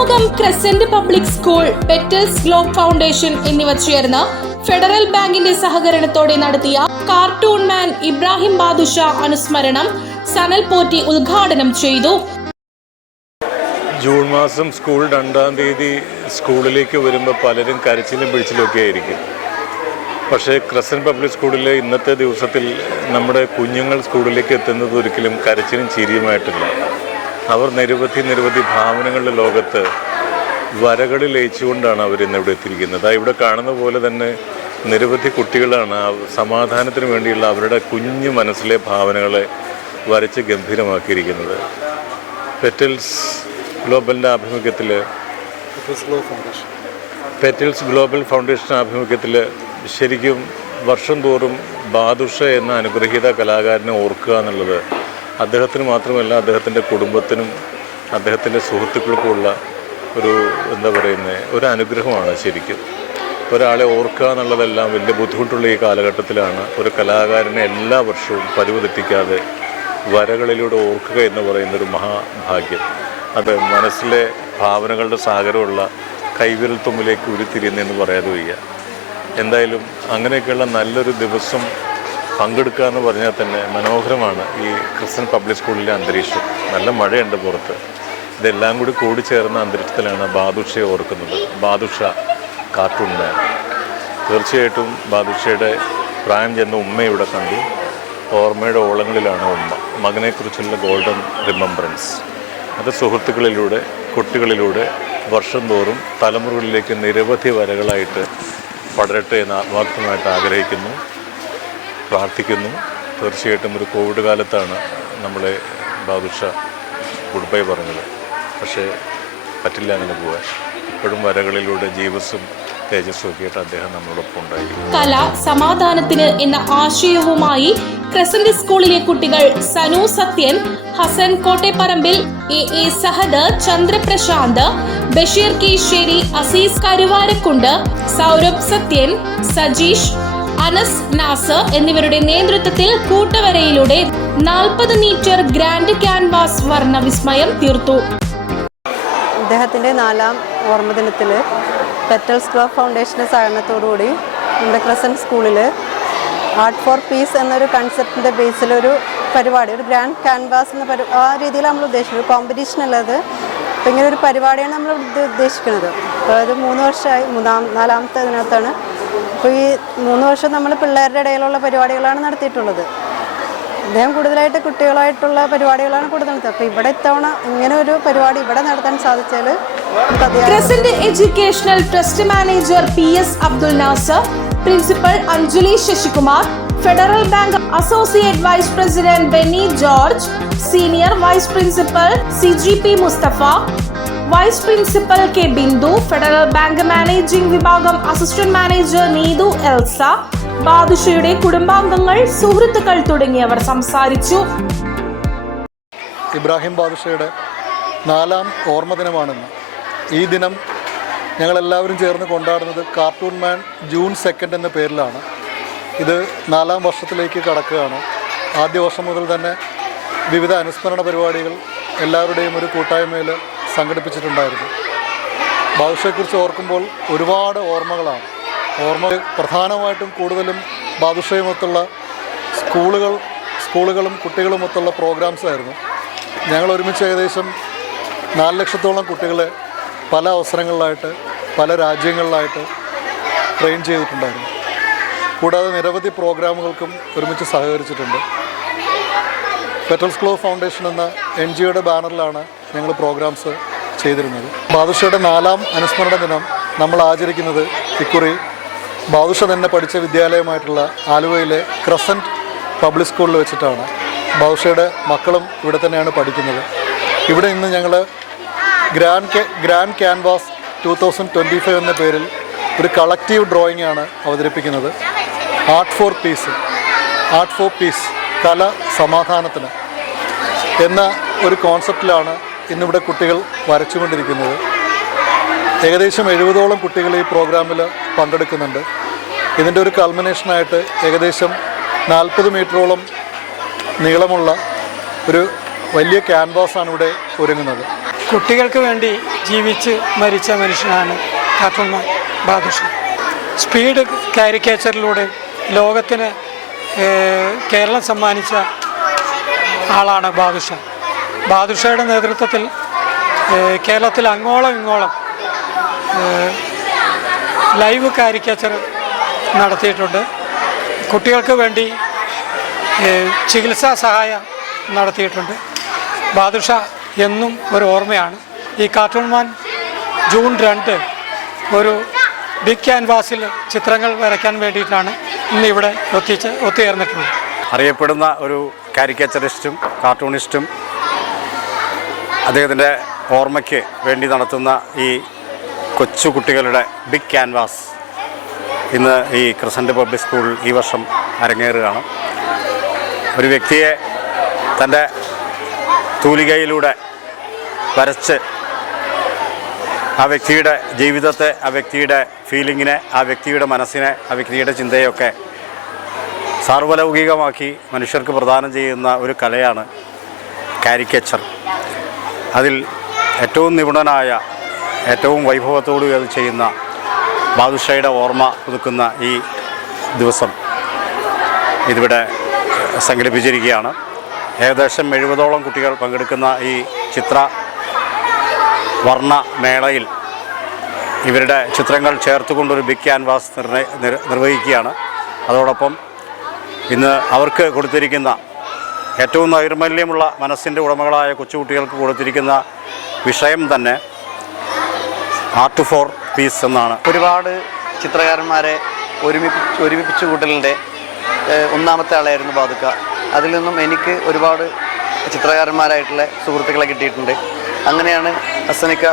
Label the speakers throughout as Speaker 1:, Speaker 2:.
Speaker 1: പുതുമുഖം Crescent Public School Petals Globe Foundation എന്നിവ ചേർന്ന് ഫെഡറൽ ബാങ്കിന്റെ സഹകരണത്തോടെ നടത്തിയ കാർട്ടൂൺ മാൻ ഇബ്രാഹിം ബാദുഷ അനുസ്മരണം സനൽ പോറ്റി ഉദ്ഘാടനം ചെയ്തു.
Speaker 2: ജൂൺ മാസം സ്കൂൾ രണ്ടാം തീയതി സ്കൂളിലേക്ക് വരുമ്പോൾ പലരും കരച്ചിലും പിടിച്ചിലും ഒക്കെ ആയിരിക്കും. പക്ഷേ ക്രസൻ പബ്ലിക് സ്കൂളിലെ ഇന്നത്തെ ദിവസത്തിൽ നമ്മുടെ കുഞ്ഞുങ്ങൾ സ്കൂളിലേക്ക് എത്തുന്നത് ഒരിക്കലും കരച്ചിലും ചിരിയുമായിട്ടില്ല. അവർ നിരവധി നിരവധി ഭാവനകളുടെ ലോകത്ത് വരകളിൽ ലയിച്ചുകൊണ്ടാണ് അവർ ഇന്ന് ഇവിടെ എത്തിയിരിക്കുന്നത്. ആ ഇവിടെ കാണുന്ന പോലെ തന്നെ നിരവധി കുട്ടികളാണ് ആ സമാധാനത്തിന് വേണ്ടിയുള്ള അവരുടെ കുഞ്ഞു മനസ്സിലെ ഭാവനകളെ വരച്ച് ഗംഭീരമാക്കിയിരിക്കുന്നത്. പെറ്റൽസ് ഗ്ലോബലിന്റെ ആഭിമുഖ്യത്തിൽ പെറ്റൽസ് ഗ്ലോബൽ ഫൗണ്ടേഷൻ ആഭിമുഖ്യത്തിൽ ശരിക്കും വർഷം തോറും ബാദുഷ എന്ന അനുഗ്രഹീത കലാകാരനെ ഓർക്കുക എന്നുള്ളത് അദ്ദേഹത്തിന് മാത്രമല്ല അദ്ദേഹത്തിന്റെ കുടുംബത്തിനും അദ്ദേഹത്തിന്റെ സുഹൃത്തുക്കൾക്കുമുള്ള ഒരു എന്താ പറയുന്നത് ഒരു അനുഗ്രഹമാണ് ശരിക്കും. ഒരാളെ ഓർക്കുക എന്നുള്ളതെല്ലാം വലിയ ബുദ്ധിമുട്ടുള്ള ഈ കാലഘട്ടത്തിലാണ്. ഒരു കലാകാരനെ എല്ലാ വർഷവും പതിവ് തെറ്റിക്കാതെ വരകളിലൂടെ ഓർക്കുക എന്ന് പറയുന്ന ഒരു മഹാഭാഗ്യം. അത് മനസ്സിലെ ഭാവനകളുടെ സാഗരമുള്ള കൈവിരൽ തുമ്പിലേക്ക് ഉരുത്തിരിയുന്നെന്ന് പറയാതെ വയ്യ. എന്തായാലും അങ്ങനെയൊക്കെയുള്ള നല്ലൊരു ദിവസം പങ്കെടുക്കുക എന്ന് പറഞ്ഞാൽ തന്നെ മനോഹരമാണ് ഈ ക്രിസ്ത്യൻ പബ്ലിക് സ്കൂളിലെ അന്തരീക്ഷം. നല്ല മഴയുണ്ട് പുറത്ത്. ഇതെല്ലാം കൂടി കൂടിച്ചേർന്ന അന്തരീക്ഷത്തിലാണ് ബാദുഷയെ ഓർക്കുന്നത്. ബാദുഷ കാർട്ടൂൺ മാൻ തീർച്ചയായിട്ടും ബാദുഷയുടെ പ്രായം ചെന്ന ഉമ്മ ഇവിടെ കണ്ടു. ഓർമ്മയുടെ ഓളങ്ങളിലാണ് ഉമ്മ. മകനെക്കുറിച്ചുള്ള ഗോൾഡൻ റിമംബറൻസ് അത് സുഹൃത്തുക്കളിലൂടെ കുട്ടികളിലൂടെ വർഷം തോറും തലമുറകളിലേക്ക് നിരവധി വരകളായിട്ട് പടരട്ടെ എന്ന് ആത്മാർത്ഥമായിട്ട് ആഗ്രഹിക്കുന്നു. പ്രാർത്ഥിക്കുന്നു. തീർച്ചയായിട്ടും ഒരു കോവിഡ് കാലത്താണ് നമ്മളെ ബാദുഷ ഗുഡ് ബൈ പറഞ്ഞത്. പക്ഷേ പറ്റില്ല അങ്ങനെ പോകാൻ ഇപ്പോഴും വരകളിലൂടെ ജീവസും അദ്ദേഹം നമ്മളോടൊപ്പം ഉണ്ടായി
Speaker 1: കല സമാധാനത്തിന് എന്ന ആശയവുമായി ക്രസന്റ് സ്കൂളിലെ കുട്ടികൾ സനു സത്യൻ ഹസൻ കോട്ടേപ്പറമ്പിൽ എ എ സഹദ് ചന്ദ്രപ്രശാന്ത് ബഷീർ കീശ്ശേരി അസീസ് കരുവാരക്കുണ്ട് സൗരഭ് സത്യൻ സജീഷ് അനസ് നാസർ എന്നിവരുടെ നേതൃത്വത്തിൽ കൂട്ടവരയിലൂടെ നാൽപ്പത് മീറ്റർ ഗ്രാൻഡ് ക്യാൻവാസ് വർണ വിസ്മയം തീർത്തു.
Speaker 3: അദ്ദേഹത്തിന്റെ നാലാം ഓർമ്മദിനത്തിൽ പെറ്റൽസ് ക്ലബ് ഫൗണ്ടേഷന്റെ സഹകരണത്തോടുകൂടി നമ്മുടെ ക്രസന്റ് സ്കൂളിൽ ആർട്ട് ഫോർ പീസ് എന്നൊരു കൺസെപ്റ്റിന്റെ ബേസിലൊരു പരിപാടി ഒരു ഗ്രാൻഡ് ക്യാൻവാസ് എന്ന പരി ആ രീതിയിൽ നമ്മൾ ഉദ്ദേശിക്കുന്നത്. കോമ്പറ്റീഷൻ ഉള്ളത് അപ്പോൾ ഇങ്ങനെ ഒരു പരിപാടിയാണ് നമ്മൾ ഉദ്ദേശിക്കുന്നത്. അപ്പോൾ അത് മൂന്ന് വർഷമായി മൂന്നാം നാലാമത്തെ ഇതിനകത്താണ് അപ്പോൾ ഈ മൂന്ന് വർഷം നമ്മൾ പിള്ളേരുടെ ഇടയിലുള്ള പരിപാടികളാണ് നടത്തിയിട്ടുള്ളത്. അദ്ദേഹം കൂടുതലായിട്ട് കുട്ടികളായിട്ടുള്ള പരിപാടികളാണ് കൂടുതൽ അപ്പോൾ ഇവിടെ ഇത്തവണ ഇങ്ങനെ ഒരു പരിപാടി ഇവിടെ നടത്താൻ സാധിച്ചാൽ
Speaker 1: Crescent Educational Trust manager P S Abdul Nasar principal Anjali Sasikumar Federal Bank associate vice president Benny George senior vice principal C G P Mustafa vice principal K Bindu Federal Bank managing വിഭാഗം assistant manager Neethu Elsa ബാദുഷയുടെ കുടുംബാംഗങ്ങൾ സുഹൃത്തുക്കൾ തുടങ്ങിയവർ സംസാരിച്ചു
Speaker 4: ഇബ്രാഹിം ബാദുഷയുടെ നാലാം ഓർമ്മ ദിനമാണെന്ന്. ഈ ദിനം ഞങ്ങളെല്ലാവരും ചേർന്ന് കൊണ്ടാടുന്നത് കാർട്ടൂൺ മാൻ ജൂൺ സെക്കൻഡ് എന്ന പേരിലാണ്. ഇത് നാലാം വർഷത്തിലേക്ക് കടക്കുകയാണ്. ആദ്യ വർഷം മുതൽ തന്നെ വിവിധ അനുസ്മരണ പരിപാടികൾ എല്ലാവരുടെയും ഒരു കൂട്ടായ്മയിൽ സംഘടിപ്പിച്ചിട്ടുണ്ടായിരുന്നു. ബാദുഷയെക്കുറിച്ച് ഓർക്കുമ്പോൾ ഒരുപാട് ഓർമ്മകളാണ്. ഓർമ്മ പ്രധാനമായിട്ടും കൂടുതലും ബാദുഷയുമൊത്തുള്ള സ്കൂളുകൾ സ്കൂളുകളും കുട്ടികളുമൊത്തുള്ള പ്രോഗ്രാംസ് ആയിരുന്നു. ഞങ്ങൾ ഒരുമിച്ച് ഏകദേശം നാല് ലക്ഷത്തോളം കുട്ടികളെ പല അവസരങ്ങളിലായിട്ട് പല രാജ്യങ്ങളിലായിട്ട് ട്രെയിൻ ചെയ്തിട്ടുണ്ടായിരുന്നു. കൂടാതെ നിരവധി പ്രോഗ്രാമുകൾക്കും ഒരുമിച്ച് സഹകരിച്ചിട്ടുണ്ട്. പെറ്റൽസ് ക്ലോ ഫൗണ്ടേഷൻ എന്ന എൻ ജിയുടെ ബാനറിലാണ് ഞങ്ങൾ പ്രോഗ്രാംസ് ചെയ്തിരുന്നത്. ബാദുഷയുടെ നാലാം അനുസ്മരണ ദിനം നമ്മൾ ആചരിക്കുന്നത് ഇക്കുറി. ബാദുഷ തന്നെ പഠിച്ച വിദ്യാലയമായിട്ടുള്ള ആലുവയിലെ ക്രസന്റ് പബ്ലിക് സ്കൂളിൽ വെച്ചിട്ടാണ്. ബാദുഷയുടെ മക്കളും ഇവിടെ തന്നെയാണ് പഠിക്കുന്നത്. ഇവിടെ ഇന്ന് ഞങ്ങൾ grand grand canvas two thousand twenty five എന്ന പേരിൽ ഒരു കളക്റ്റീവ് ഡ്രോയിങ് ആണ് അവതരിപ്പിക്കുന്നത്. Art for peace. Art for peace. കല സമാധാനത്തിന് എന്ന ഒരു കോൺസെപ്റ്റിലാണ് ഇന്നിവിടെ കുട്ടികൾ വരച്ചുകൊണ്ടിരിക്കുന്നത്. ഏകദേശം എഴുപതോളം കുട്ടികൾ ഈ പ്രോഗ്രാമിൽ പങ്കെടുക്കുന്നുണ്ട്. ഇതിന്റെ ഒരു കൾമിനേഷനായിട്ട് ഏകദേശം നാൽപ്പത് മീറ്ററോളം നീളമുള്ള ഒരു വലിയ ക്യാൻവാസാണ് ഇവിടെ ഒരുങ്ങുന്നത്.
Speaker 5: കുട്ടികൾക്ക് വേണ്ടി ജീവിച്ച് മരിച്ച മനുഷ്യനാണ് കാർട്ടൂൺമാൻ ബാദുഷ സ്പീഡ് കാരിക്കേച്ചറിലൂടെ ലോകത്തിന് കേരളം സമ്മാനിച്ച ആളാണ് ബാദുഷ. ബാദുഷയുടെ നേതൃത്വത്തിൽ കേരളത്തിൽ അങ്ങോളം ഇങ്ങോളം ലൈവ് കാരിക്കേച്ചർ നടത്തിയിട്ടുണ്ട്. കുട്ടികൾക്ക് വേണ്ടി ചികിത്സാ സഹായം നടത്തിയിട്ടുണ്ട്. ബാദുഷ എന്നും ഒരു ഓർമ്മയാണ്. ഈ കാർട്ടൂൺമാൻ ജൂൺ രണ്ട് ഒരു ബിഗ് ക്യാൻവാസിൽ ചിത്രങ്ങൾ വരയ്ക്കാൻ വേണ്ടിയിട്ടാണ് ഇന്ന് ഇവിടെ ഒത്തിച്ച് ഒത്തുചേർന്നിട്ടുള്ളത്.
Speaker 6: അറിയപ്പെടുന്ന ഒരു കാരിക്കേച്ചറിസ്റ്റും കാർട്ടൂണിസ്റ്റും അദ്ദേഹത്തിന്റെ ഓർമ്മയ്ക്ക് വേണ്ടി നടത്തുന്ന ഈ കൊച്ചു കുട്ടികളുടെ ബിഗ് ക്യാൻവാസ് ഇന്ന് ഈ ക്രിസന്റ് പബ്ലിക് സ്കൂൾ ഈ വർഷം അരങ്ങേറുകയാണ്. ഒരു വ്യക്തിയെ തന്റെ തൂലികയിലൂടെ വരച്ച് ആ വ്യക്തിയുടെ ജീവിതത്തെ ആ വ്യക്തിയുടെ ഫീലിങ്ങിനെ ആ വ്യക്തിയുടെ മനസ്സിനെ ആ വ്യക്തിയുടെ ചിന്തയൊക്കെ സാർവലൗകികമാക്കി മനുഷ്യർക്ക് പ്രദാനം ചെയ്യുന്ന ഒരു കലയാണ് കാരിക്കേച്ചർ. അതിൽ ഏറ്റവും നിപുണനായ ഏറ്റവും വൈഭവത്തോടു അത് ചെയ്യുന്ന ബാദുഷയുടെ ഓർമ്മ പുതുക്കുന്ന ഈ ദിവസം ഇതിവിടെ സംഘടിപ്പിച്ചിരിക്കുകയാണ്. ഏകദേശം എഴുപതോളം കുട്ടികൾ പങ്കെടുക്കുന്ന ഈ ചിത്ര വർണ മേളയിൽ ഇവരുടെ ചിത്രങ്ങൾ ചേർത്തുകൊണ്ടൊരു ബിഗ് ക്യാൻവാസ് നിർവഹിക്കുകയാണ്. അതോടൊപ്പം ഇന്ന് അവർക്ക് കൊടുത്തിരിക്കുന്ന ഏറ്റവും നൈർമല്യമുള്ള മനസ്സിന്റെ ഉടമകളായ കൊച്ചുകുട്ടികൾക്ക് കൊടുത്തിരിക്കുന്ന വിഷയം തന്നെ ആർട്ട് ഫോർ പീസ് എന്നാണ്.
Speaker 7: ഒരുപാട് ചിത്രകാരന്മാരെ ഒരുമിപ്പിച്ച് ഒരുമിപ്പിച്ച് കൂട്ടലിന്റെ ഒന്നാമത്തെ ആളായിരുന്നു ബാദുക്ക അതിൽ നിന്നും എനിക്ക് ഒരുപാട് ചിത്രകാരന്മാരായിട്ടുള്ള സുഹൃത്തുക്കളെ കിട്ടിയിട്ടുണ്ട്. അങ്ങനെയാണ് അസനിക്ക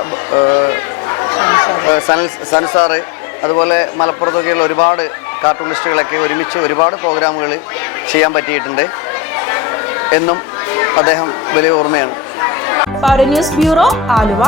Speaker 7: സനൽ സനൽ അതുപോലെ മലപ്പുറത്തൊക്കെയുള്ള ഒരുപാട് കാർട്ടൂണിസ്റ്റുകളൊക്കെ ഒരുമിച്ച് ഒരുപാട് പ്രോഗ്രാമുകൾ ചെയ്യാൻ പറ്റിയിട്ടുണ്ട് എന്നും അദ്ദേഹം വലിയ ഓർമ്മയാണ്.
Speaker 1: News bureau Aluva.